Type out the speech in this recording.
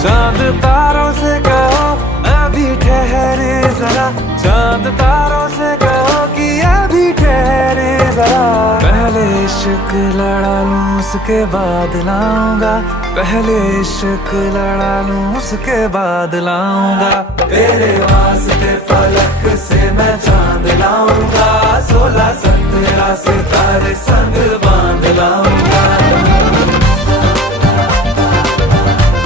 चांद तारों से कहो अभी ठहरे जरा, चांद तारों से कहो कि अभी ठहरे जरा। पहले इश्क लड़ा लूं उसके बाद लाऊंगा, पहले इश्क लड़ा लूं उसके बाद लाऊंगा। तेरे वास्ते फलक से मैं चांद लाऊंगा, 16-17 सितारे संग